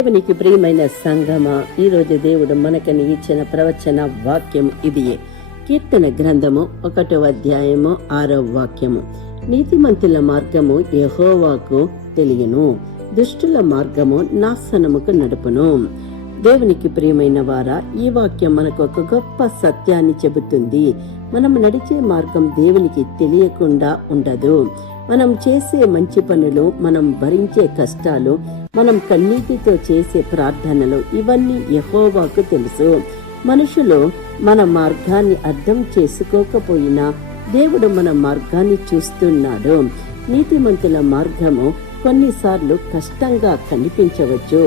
దేవునికి ప్రియమైన సంగమా, ఈరోజు దేవుడు మనకని ఇచ్చిన ప్రవచన వాక్యం ఇదియే. కీర్తన గ్రంథము 1వ అధ్యాయము 6వ వాక్యము. నీతిమంతుల మార్గము యెహోవాకు తెలియను, దుష్టుల మార్గము నాశనముకు నడుపును. దేవునికి ప్రియమైన వారా, ఈ వాక్యం మనకు ఒక గొప్ప సత్యాన్ని చెబుతుంది. మనం నడిచే మార్గం దేవునికి తెలియకుండా ఉండదు. మనం చేసే మంచి పనులు, మనం భరించే కష్టాలు, మనం కన్నీటితో చేసే ప్రార్థనలు, ఇవన్నీ యెహోవాకు తెలుసు. మనుషులు మన మార్గాన్ని అర్థం చేసుకోకపోయినా దేవుడు మన మార్గాన్ని చూస్తున్నాడు. నీతిమంతుల మార్గము కొన్నిసార్లు కష్టంగా కనిపించవచ్చు,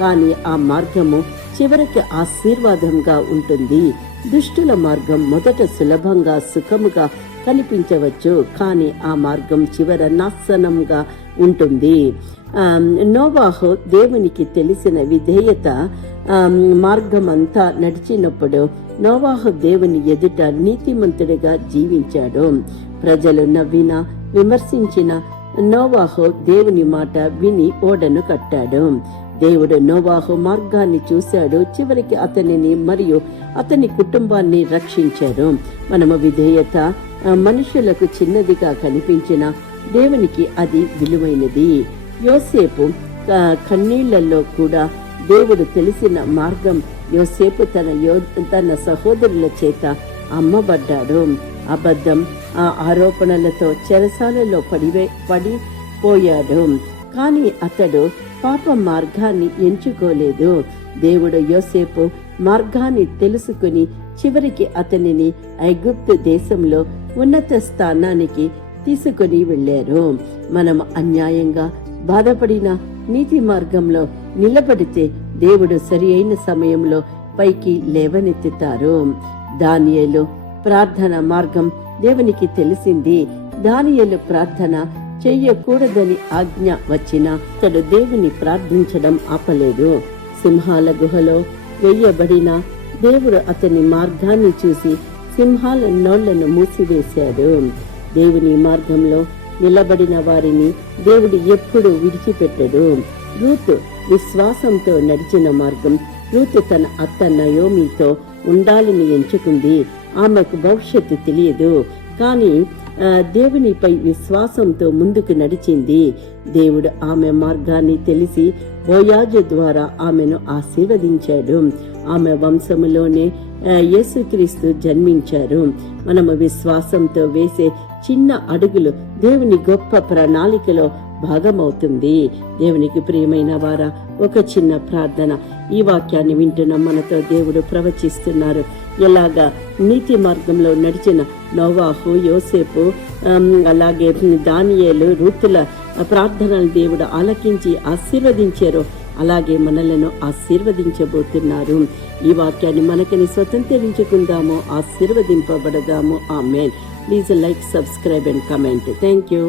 కానీ ఆ మార్గము చివరికి ఆశీర్వాదంగా ఉంటుంది. దుష్టుల మార్గం మొదట సులభంగా, సుఖముగా కనిపించవచ్చు, కానీ ఆ మార్గం చివర నాశనంగా ఉంటుంది. నోవాహు దేవునికి తెలిసిన విధేయత మార్గం అంతా నడిచినప్పుడు నోవాహు దేవుని ఎదుట నీతిమంతుడిగా జీవించాడు. ప్రజలు నవ్వినా, విమర్శించిన నోవాహు దేవుని మాట విని ఓడను కట్టాడు. దేవుడు నోవాహు మార్గాన్ని చూశాడు, చివరికి అతనిని మరియు అతని కుటుంబాన్ని రక్షించాడు. మనము విధేయత మనుషులకు చిన్నదిగా కనిపించిన దేవునికి అది విలువైనది. యోసేపు కన్నీళ్లలో కూడా దేవుడు తెలిసిన మార్గం. యోసేపు తన సహోదరుల చేత అమ్మబడ్డాడు. అబద్ధం ఆరోపణలతో చెరసాలలో పడిపోయాడు, కానీ అతడు పాప మార్గాన్ని ఎంచుకోలేదు. దేవుడు యోసేపు మార్గాన్ని తెలుసుకుని చివరికి అతనిని ఐగుప్తు దేశంలో ఉన్నత స్థానానికి తీసుకుని వెళ్ళారు. మనం అన్యాయంగా బాధపడిన నీతి మార్గంలో నిలబడితే దేవుడు సరి అయిన సమయంలో పైకి లేవనెత్తుతారు. దానియేలు ప్రార్థన మార్గం దేవునికి తెలిసింది. దానియేలు ప్రార్థన చెయ్యకూడదని ఆజ్ఞ వచ్చినా అతడు దేవుని ప్రార్థించడం ఆపలేదు. సింహాల గుహలో వెయ్యబడిన దేవుడు అతని మార్గాన్ని చూసి సింహాల నోళ్లను మూసివేశాడు. దేవుని మార్గంలో నిలబడిన వారిని దేవుడు ఎప్పుడు విడిచిపెట్టడు. రూతు విశ్వాసంతో నడిచిన మార్గం. రూతు తన అత్త నయోమితో ఉండాలని ఎంచుకుంది. ఆమెకు భవిష్యత్తు తెలియదు, కానీ దేవునిపై విశ్వాసంతో ముందుకు నడిచింది. దేవుడు ఆమె మార్గాన్ని తెలిసి బోయాజు ద్వారా ఆమెను ఆశీర్వదించాడు. ఆమె వంశములోనే యేసుక్రీస్తు జన్మించారు. మనము విశ్వాసంతో వేసే చిన్న అడుగులు దేవుని గొప్ప ప్రణాళికలో భాగమవుతుంది. దేవునికి ప్రియమైన వారా, ఒక చిన్న ప్రార్థన. ఈ వాక్యాన్ని వింటున్న మనతో దేవుడు ప్రవచిస్తున్నారు. ఎలాగా నీతి మార్గంలో నడిచిన నోవాహు, యోసేపు, అలాగే దానియేలు, రూతుల ప్రార్థనలు దేవుడు ఆలకించి ఆశీర్వదించారు, అలాగే మనలను ఆశీర్వదించబోతున్నారు. ఈ వాక్యాన్ని మనకని స్వతంత్రించుకుందాము, ఆశీర్వదింపబడదాము. Amen. Please like, subscribe and comment. Thank you.